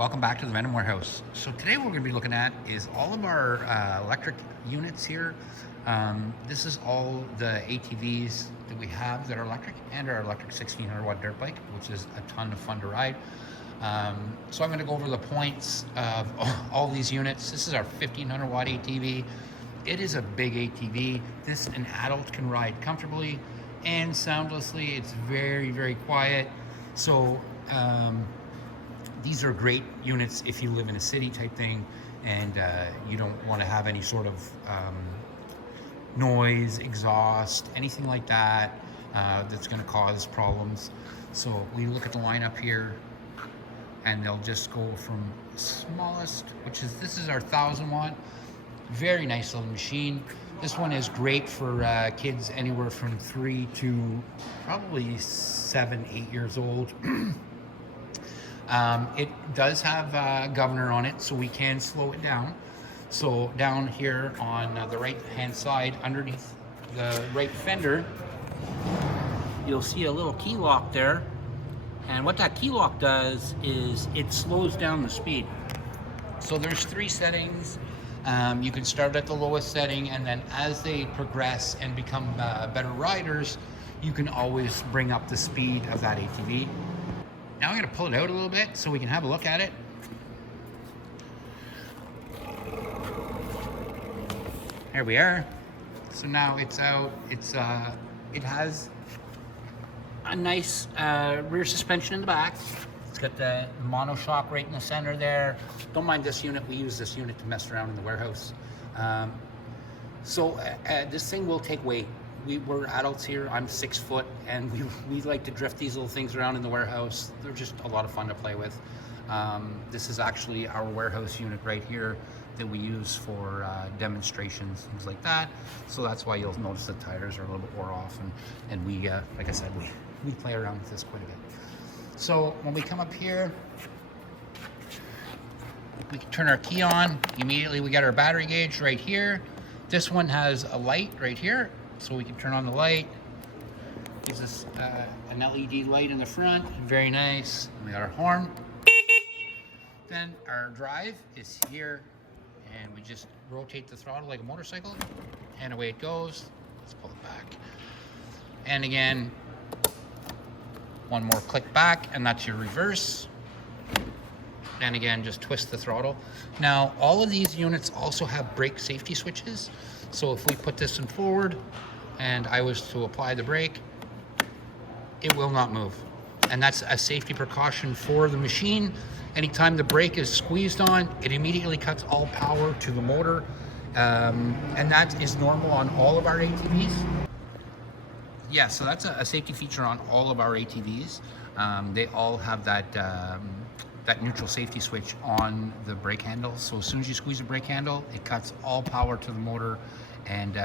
Welcome back to the Venom Warehouse. So today what we're going to be looking at is all of our electric units here. This is all the ATVs that we have that are electric and our electric 1600 watt dirt bike, which is a ton of fun to ride. So I'm going to go over the points of all these units. This is our 1500 watt ATV. It is a big ATV. This an adult can ride comfortably and soundlessly. It's very, very quiet. So these are great units if you live in a city type thing and you don't want to have any sort of noise, exhaust, anything like that that's going to cause problems. So we look at the lineup here and they'll just go from smallest, which is, this is our 1000 watt. Very nice little machine. This one is great for kids anywhere from 3 to probably 7, 8 years old. It does have a governor on it, so we can slow it down. So down here on the right hand side, underneath the right fender, you'll see a little key lock there. And what that key lock does is it slows down the speed. So there's 3 settings. You can start at the lowest setting, and then as they progress and become better riders, you can always bring up the speed of that ATV. Now I'm going to pull it out a little bit so we can have a look at it. There we are. So now it's out. It has a nice rear suspension in the back. It's got the monoshock right in the center there. Don't mind this unit. We use this unit to mess around in the warehouse. This thing will take weight. We're adults here. I'm 6 foot, and we like to drift these little things around in the warehouse. They're just a lot of fun to play with. This is actually our warehouse unit right here that we use for demonstrations, things like that. So that's why you'll notice the tires are a little bit wore off, and we, like I said, we play around with this quite a bit. So when we come up here, we can turn our key on. Immediately we got our battery gauge right here. This one has a light right here, so we can turn on the light. Gives us an LED light in the front, very nice. We got our horn. Then our drive is here, and we just rotate the throttle like a motorcycle, and away it goes. Let's pull it back. And again, one more click back, and that's your reverse. And again, just twist the throttle. Now, all of these units also have brake safety switches. So if we put this in forward and I was to apply the brake, it will not move. And that's a safety precaution for the machine. Anytime the brake is squeezed on, it immediately cuts all power to the motor. And that is normal on all of our ATVs. Yeah, so that's a safety feature on all of our ATVs. They all have that neutral safety switch on the brake handle. So as soon as you squeeze the brake handle, it cuts all power to the motor, and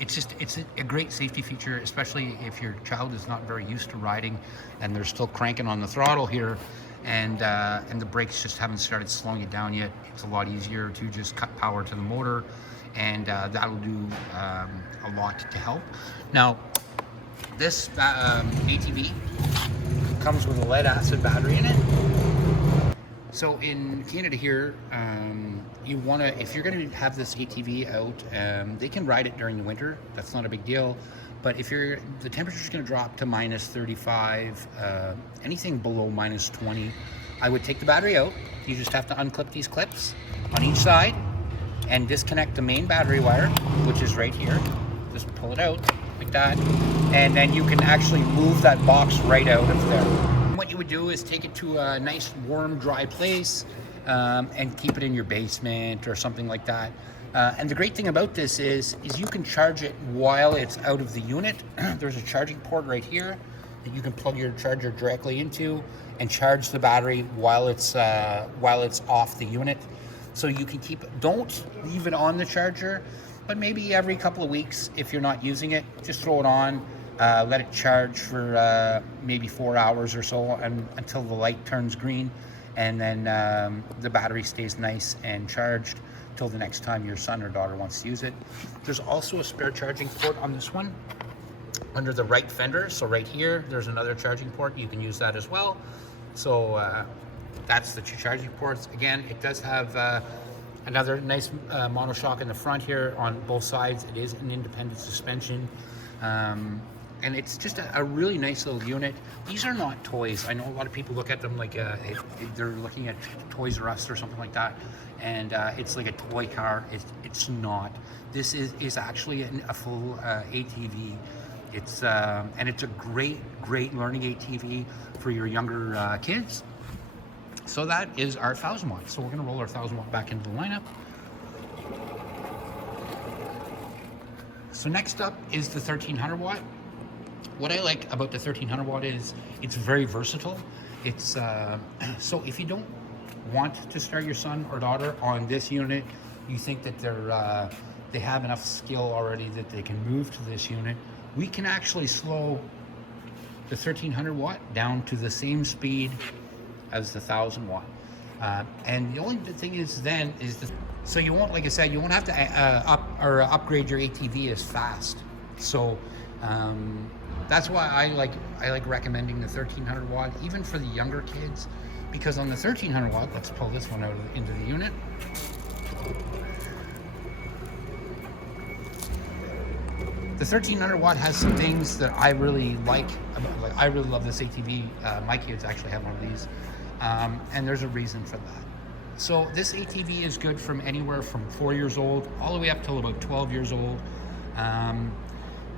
it's a great safety feature, especially if your child is not very used to riding and they're still cranking on the throttle here, and the brakes just haven't started slowing it down yet. It's a lot easier to just cut power to the motor, and that'll do a lot to help. Now, this ATV comes with a lead acid battery in it. So in Canada here, you want to, if you're going to have this ATV out, they can ride it during the winter. That's not a big deal. But if the temperature's going to drop to minus 35, anything below minus 20, I would take the battery out. You just have to unclip these clips on each side and disconnect the main battery wire, which is right here. Just pull it out like that, and then you can actually move that box right out of there. What you would do is take it to a nice, warm, dry place and keep it in your basement or something like that. And the great thing about this is you can charge it while it's out of the unit. There's a charging port right here that you can plug your charger directly into and charge the battery while it's off the unit. So you can don't leave it on the charger, but maybe every couple of weeks, if you're not using it, just throw it on, let it charge for maybe 4 hours or so, and until the light turns green, and then the battery stays nice and charged till the next time your son or daughter wants to use it. There's also a spare charging port on this one under the right fender. So right here, there's another charging port. You can use that as well. So that's the 2 charging ports. Again, it does have another nice monoshock in the front here on both sides. It is an independent suspension. And it's just a really nice little unit. These are not toys. I know a lot of people look at them like they're looking at Toys R Us or something like that, and it's like a toy car. It's not. This is actually a full ATV. And it's a great learning ATV for your younger kids. So that is our 1000 watt. So we're gonna roll our 1000 watt back into the lineup. So next up is the 1300 watt. What I like about the 1300 watt is it's very versatile. It's so if you don't want to start your son or daughter on this unit, you think that they have enough skill already that they can move to this unit, we can actually slow the 1300 watt down to the same speed as the 1000 watt. And the only thing is then is so you won't, like I said, you won't have to upgrade your ATV as fast. So that's why I like recommending the 1300 watt, even for the younger kids, because on the 1300 watt, let's pull this one out into the unit. The 1300 watt has some things that I really like. I really love this ATV. My kids actually have one of these, and there's a reason for that. So this ATV is good from anywhere from 4 years old all the way up till about 12 years old.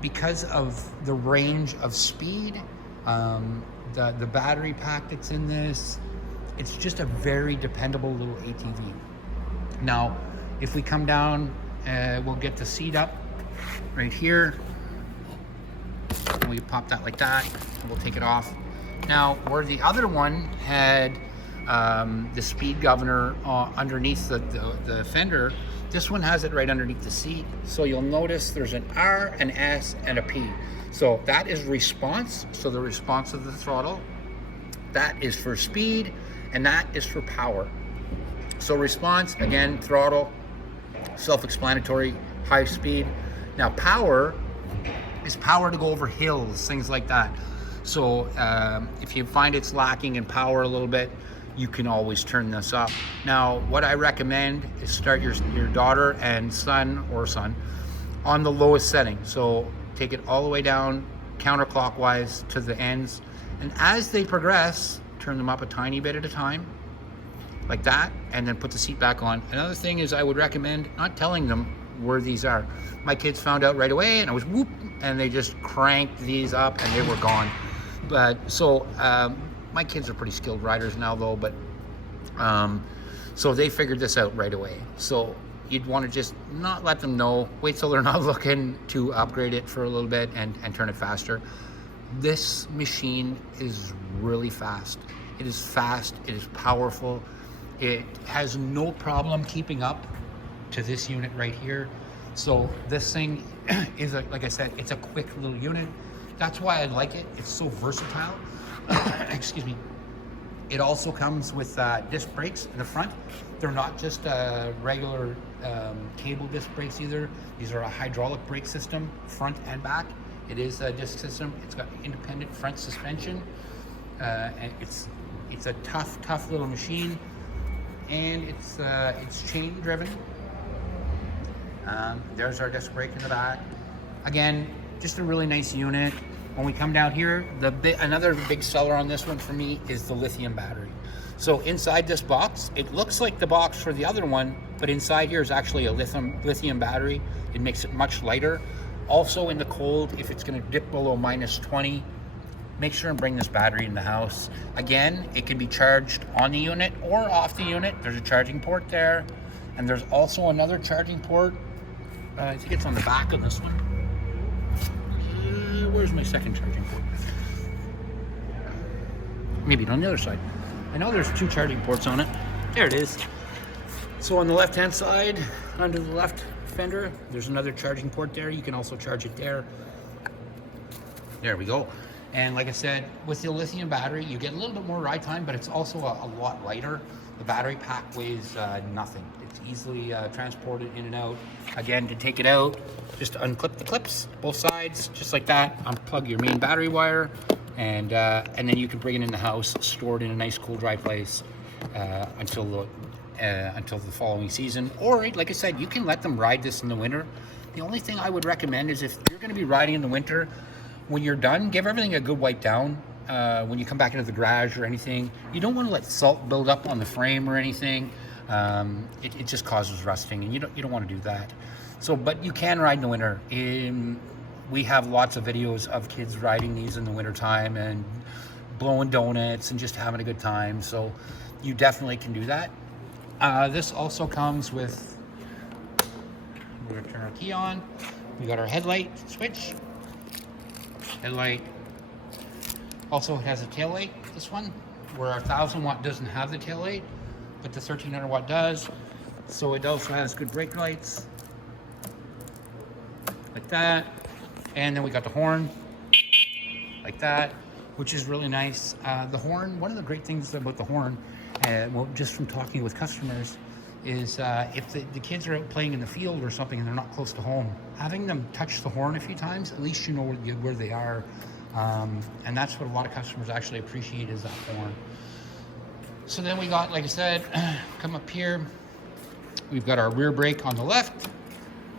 Because of the range of speed, the battery pack that's in this, it's just a very dependable little ATV. Now, if we come down, we'll get the seat up right here. We pop that like that, and we'll take it off. Now, where the other one had the speed governor underneath the fender, this one has it right underneath the seat. So you'll notice there's an R, an S, and a P. So that is response, so the response of the throttle. That is for speed, and that is for power. So response, again, throttle, self-explanatory, high speed. Now power is power to go over hills, things like that. So if you find it's lacking in power a little bit, you can always turn this up. Now, what I recommend is start your daughter and son on the lowest setting. So take it all the way down counterclockwise to the ends. And as they progress, turn them up a tiny bit at a time, like that, and then put the seat back on. Another thing is I would recommend not telling them where these are. My kids found out right away, and I was whoop, and they just cranked these up and they were gone. But so, my kids are pretty skilled riders now though, but so they figured this out right away. So you'd want to just not let them know, wait till they're not looking to upgrade it for a little bit and turn it faster. This machine is really fast. It is fast, it is powerful. It has no problem keeping up to this unit right here. So this thing is, like I said, it's a quick little unit. That's why I like it. It's so versatile. Excuse me. It also comes with disc brakes in the front. They're not just regular cable disc brakes either. These are a hydraulic brake system, front and back. It is a disc system. It's got independent front suspension. And it's a tough little machine, and it's chain driven. There's our disc brake in the back. Again, just a really nice unit. When we come down here, another big seller on this one for me is the lithium battery. So inside this box, it looks like the box for the other one, but inside here is actually a lithium battery. It makes it much lighter. Also in the cold, if it's gonna dip below -20, make sure and bring this battery in the house. Again, it can be charged on the unit or off the unit. There's a charging port there. And there's also another charging port. I think it's on the back of this one. Where's my second charging port? Maybe on the other side. I know there's 2 charging ports on it. There it is. So on the left-hand side, under the left fender, there's another charging port there. You can also charge it there. There we go. And like I said, with the lithium battery, you get a little bit more ride time, but it's also a lot lighter. The battery pack weighs nothing. It's easily transported in and out. Again, to take it out, just unclip the clips, both sides, just like that. Unplug your main battery wire, and then you can bring it in the house, store it in a nice, cool, dry place, until the following season. Or, like I said, you can let them ride this in the winter. The only thing I would recommend is if you're going to be riding in the winter, when you're done, give everything a good wipe down. When you come back into the garage or anything, you don't want to let salt build up on the frame or anything. It just causes rusting, and you don't want to do that. So, but you can ride in the winter. We have lots of videos of kids riding these in the winter time and blowing donuts and just having a good time. So you definitely can do that. This also comes with, we're gonna turn our key on. We got our headlight switch. Headlight also has a tail light, this one, where our 1000 watt doesn't have the tail light, but the 1300 watt does. So it also has good brake lights, like that. And then we got the horn, like that, which is really nice. The horn, one of the great things about the horn, well, just from talking with customers, is if the kids are out playing in the field or something and they're not close to home, having them touch the horn a few times, at least you know where they are. And that's what a lot of customers actually appreciate, is that horn. So then we got, like I said, come up here, we've got our rear brake on the left,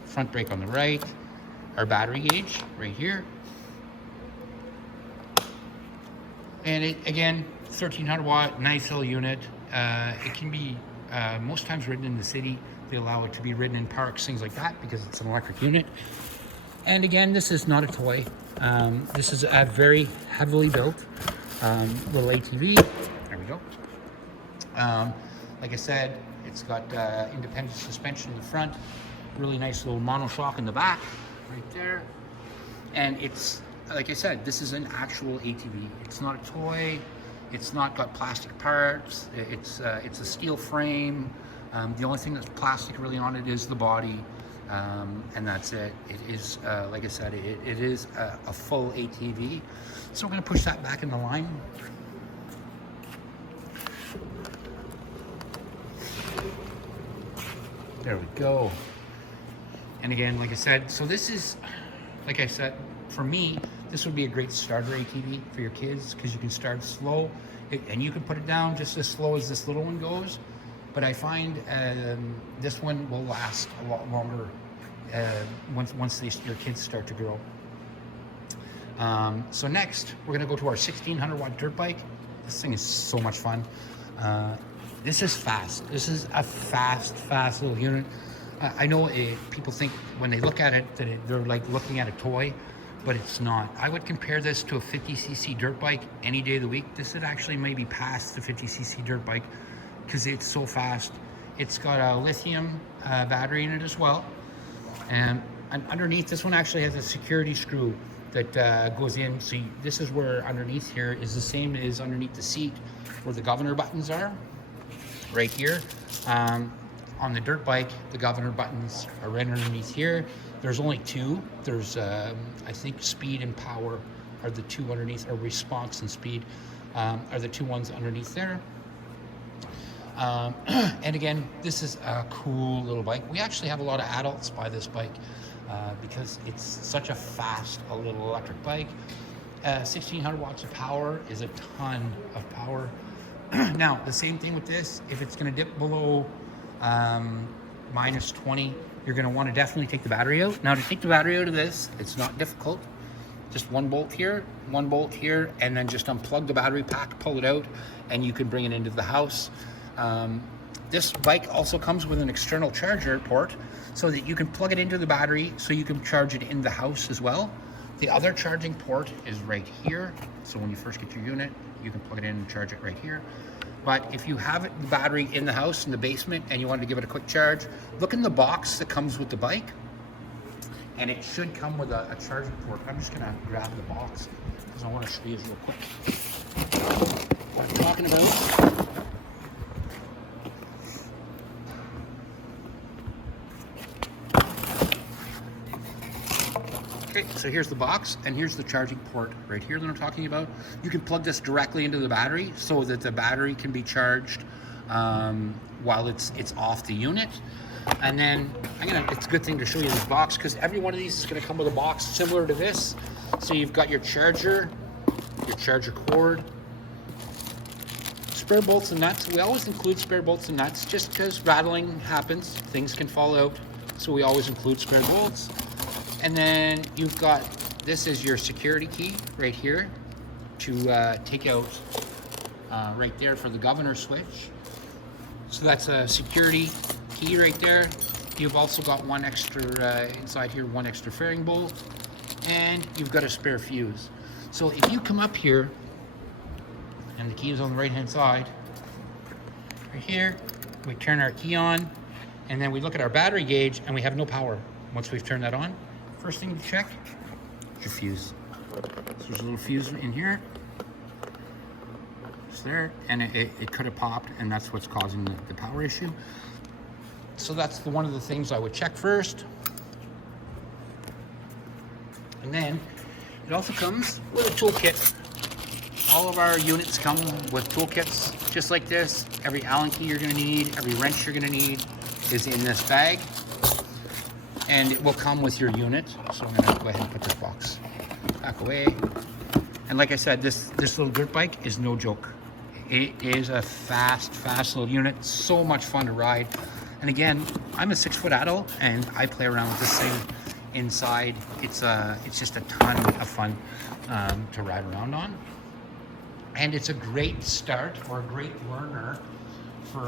front brake on the right, our battery gauge right here. And it, again, 1300 watt, nice little unit. It can be most times ridden in the city. They allow it to be ridden in parks, things like that, because it's an electric unit. And again, this is not a toy. This is a very heavily built little ATV. There we go. Like I said, it's got independent suspension in the front, really nice little monoshock in the back, right there. And it's, like I said, this is an actual ATV. It's not a toy. It's not got plastic parts. It's a steel frame. The only thing that's plastic really on it is the body, and that's it. It is, like I said, it is a full ATV. So we're going to push that back in the line. There we go. And again, like I said, so this is, like I said, for me, this would be a great starter ATV for your kids, because you can start slow and you can put it down just as slow as this little one goes. But I find this one will last a lot longer once your kids start to grow. So next, we're gonna go to our 1600 watt dirt bike. This thing is so much fun. This is fast. This is a fast little unit. I know people think when they look at it that they're like looking at a toy, but it's not. I would compare this to a 50cc dirt bike any day of the week. This would actually maybe pass the 50cc dirt bike, because it's so fast. It's got a lithium battery in it as well. And underneath, this one actually has a security screw that goes in. So this is where underneath here is the same as underneath the seat where the governor buttons are, right here. On the dirt bike, the governor buttons are right underneath here. There's only two. There's, I think, speed and power are the two underneath, or response and speed are the two ones underneath there. And again, this is a cool little bike. We actually have a lot of adults buy this bike because it's such a fast little electric bike. 1600 watts of power is a ton of power. Now, the same thing with this, if it's going to dip below minus 20, you're going to want to definitely take the battery out. Now, to take the battery out of this, it's not difficult. Just one bolt here, and then just unplug the battery pack, pull it out, and you can bring it into the house. This bike also comes with an external charger port so that you can plug it into the battery so you can charge it in the house as well. The other charging port is right here. So when you first get your unit, you can plug it in and charge it right here. But if you have the battery in the house, in the basement, and you wanted to give it a quick charge, look in the box that comes with the bike, and it should come with a charging port. I'm just gonna grab the box because I want to show you real quick what I'm talking about. Okay, so here's the box, and here's the charging port right here that I'm talking about. You can plug this directly into the battery so that the battery can be charged while it's off the unit. And then it's a good thing to show you this box, because every one of these is going to come with a box similar to this. So you've got your charger cord, spare bolts and nuts. We always include spare bolts and nuts just because rattling happens. Things can fall out. So we always include spare bolts. And then you've got, this is your security key right here to take out right there for the governor switch. So that's a security key right there. You've also got one extra, inside here, one extra fairing bolt. And you've got a spare fuse. So if you come up here, and the key is on the right hand side, right here, we turn our key on, and then we look at our battery gauge, and we have no power once we've turned that on. First thing to check is your fuse. So there's a little fuse in here. It's there, and it could have popped, and that's what's causing the power issue. So that's one of the things I would check first. And then it also comes with a toolkit. All of our units come with toolkits just like this. Every Allen key you're going to need, every wrench you're going to need is in this bag. And it will come with your unit. So I'm going to go ahead and put this box back away. And like I said, this little dirt bike is no joke. It is a fast little unit. So much fun to ride. And again, I'm a 6-foot adult and I play around with this thing inside. It's just a ton of fun to ride around on. And it's a great start or a great learner for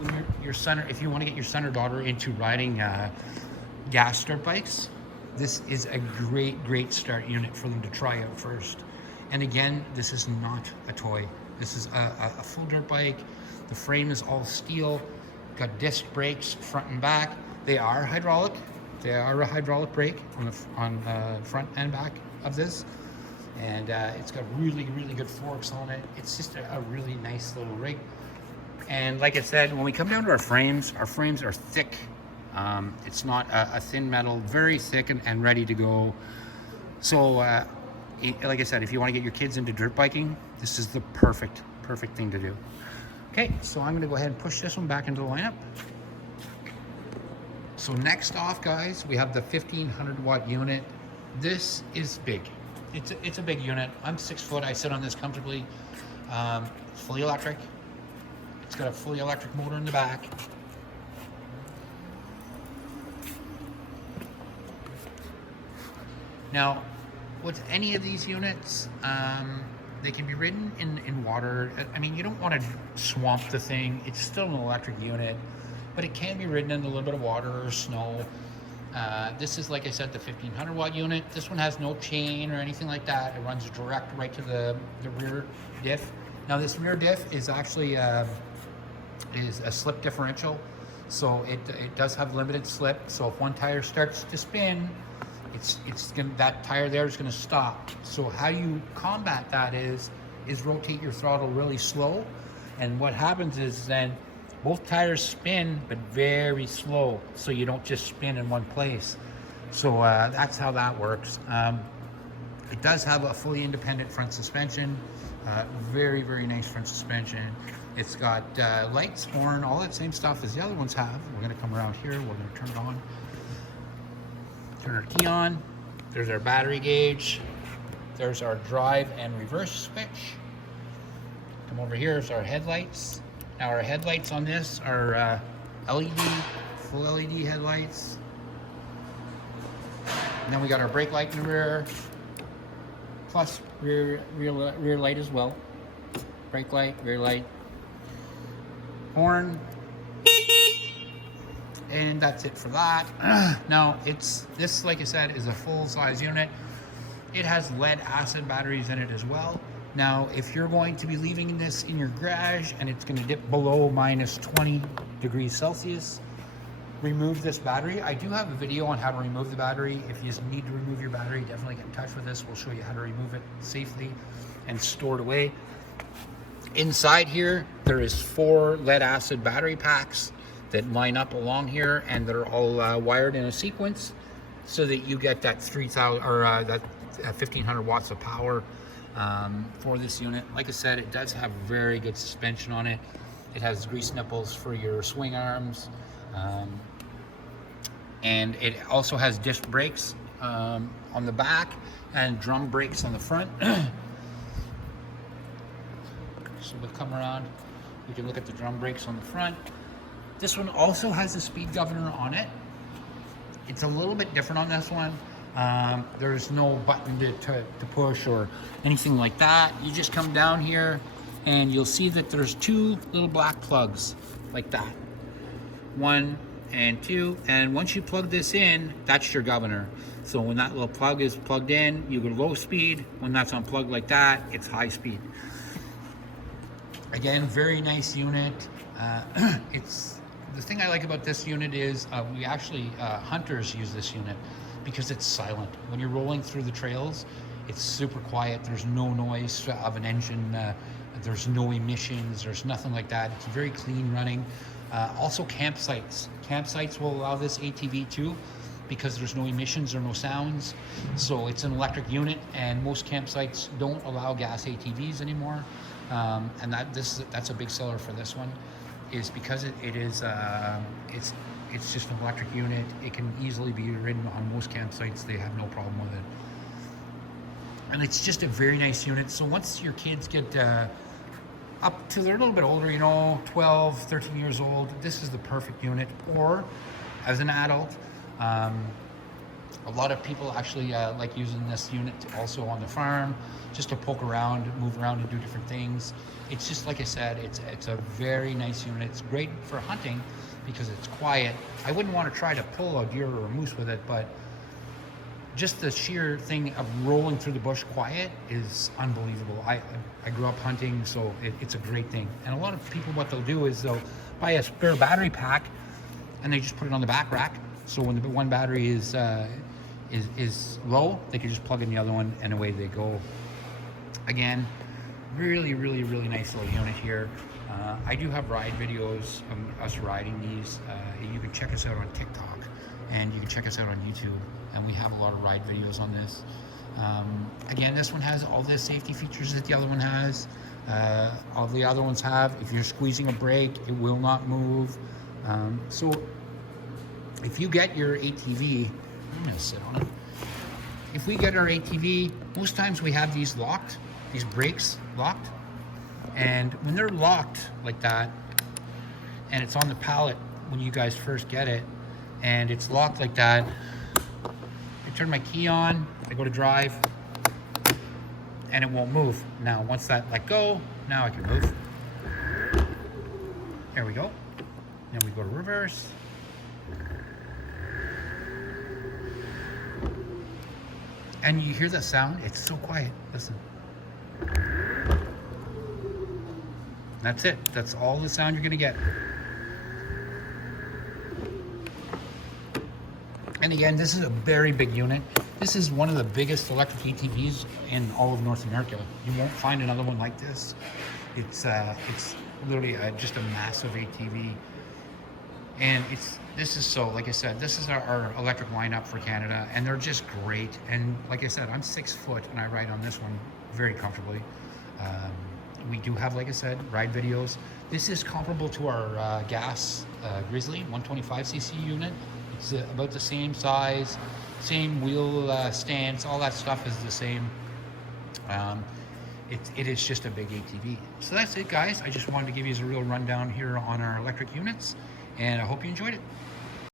when your son, if you want to get your son or daughter into riding gas dirt bikes. This is a great start unit for them to try out first. And again, this is not a toy. This is a full dirt bike. The frame is all steel. Got disc brakes front and back. They are hydraulic. They are a hydraulic brake on the front and back of this. And it's got really good forks on it. It's just a really nice little rig. And like I said, when we come down to our frames are thick. It's not a thin metal, very thick and ready to go. So like I said, if you want to get your kids into dirt biking, this is the perfect thing to do. Okay, so I'm going to go ahead and push this one back into the lineup. So next off, guys, we have the 1500 watt unit. This is big. It's a big unit. I'm 6 foot. I sit on this comfortably. It's fully electric. It's got a fully electric motor in the back. Now, with any of these units, they can be ridden in water. I mean, you don't want to swamp the thing. It's still an electric unit, but it can be ridden in a little bit of water or snow. This is, like I said, the 1500 watt unit. This one has no chain or anything like that. It runs direct right to the rear diff. Now, this rear diff is actually is a slip differential, so it does have limited slip. So if one tire starts to spin, that tire there is going to stop. So how you combat that is rotate your throttle really slow, and what happens is then both tires spin, but very slow, so you don't just spin in one place. So that's how that works. It does have a fully independent front suspension, very nice front suspension. It's got lights, horn, all that same stuff as the other ones have. We're going to come around here. We're going to turn it on. Turn our key on. There's our battery gauge. There's our drive and reverse switch. Come over here is our headlights. Now our headlights on this are LED, full LED headlights. And then we got our brake light in the rear, plus rear light as well. Brake light, rear light, horn. And that's it for that. Now this, like I said, is a full-size unit. It has lead acid batteries in it as well. Now, if you're going to be leaving this in your garage and it's going to dip below minus 20 degrees Celsius, remove this battery. I do have a video on how to remove the battery. If you need to remove your battery, definitely get in touch with us. We'll show you how to remove it safely and store it away. Inside here, there is 4 lead acid battery packs that line up along here, and they're all wired in a sequence so that you get that 3,000 or that 1,500 watts of power for this unit. Like I said, it does have very good suspension on it. It has grease nipples for your swing arms, and it also has disc brakes on the back and drum brakes on the front. So we'll come around. We can look at the drum brakes on the front. This one also has the speed governor on it. It's a little bit different on this one. There's no button to push or anything like that. You just come down here and you'll see that there's two little black plugs like that. 1 and 2, and once you plug this in, that's your governor. So when that little plug is plugged in, you go low speed. When that's unplugged like that, it's high speed. Again, very nice unit. It's the thing I like about this unit is we actually hunters use this unit because it's silent. When you're rolling through the trails, it's super quiet. There's no noise of an engine. There's no emissions. There's nothing like that. It's very clean running. Also campsites. Campsites will allow this ATV too because there's no emissions or no sounds. So it's an electric unit, and most campsites don't allow gas ATVs anymore. And that's a big seller for this one, is because it's just an electric unit. It can easily be ridden on most campsites. They have no problem with it. And it's just a very nice unit. So once your kids get up to they're a little bit older, 12, 13 years old, this is the perfect unit. Or as an adult, a lot of people actually like using this unit also on the farm, just to poke around, move around and do different things. It's just, like I said, it's a very nice unit. It's great for hunting because it's quiet. I wouldn't want to try to pull a deer or a moose with it, but just the sheer thing of rolling through the bush quiet is unbelievable. I grew up hunting, so it's a great thing. And a lot of people, what they'll do is they'll buy a spare battery pack and they just put it on the back rack. So when the one battery is low, they can just plug in the other one and away they go. Again, really, really, really nice little unit here. I do have ride videos of us riding these. You can check us out on TikTok and you can check us out on YouTube. And we have a lot of ride videos on this. Again, this one has all the safety features that the other one has. All the other ones have. If you're squeezing a brake, it will not move. So if you get your ATV, I'm gonna sit on it. If we get our ATV, most times we have these locked, these brakes locked. And when they're locked like that, and it's on the pallet when you guys first get it, and it's locked like that, I turn my key on, I go to drive, and it won't move. Now, once that let go, now I can move. There we go. Then we go to reverse. And you hear that sound? It's so quiet. Listen. That's it. That's all the sound you're gonna get. And again, this is a very big unit. This is one of the biggest electric ATVs in all of North America. You won't find another one like this. It's literally just a massive ATV. And this is so, like I said, this is our electric lineup for Canada, and they're just great. And like I said, I'm 6 foot and I ride on this one very comfortably. We do have, like I said, ride videos. This is comparable to our gas Grizzly 125cc unit. It's about the same size, same wheel stance, all that stuff is the same. It is just a big ATV. So that's it, guys. I just wanted to give you a real rundown here on our electric units, and I hope you enjoyed it.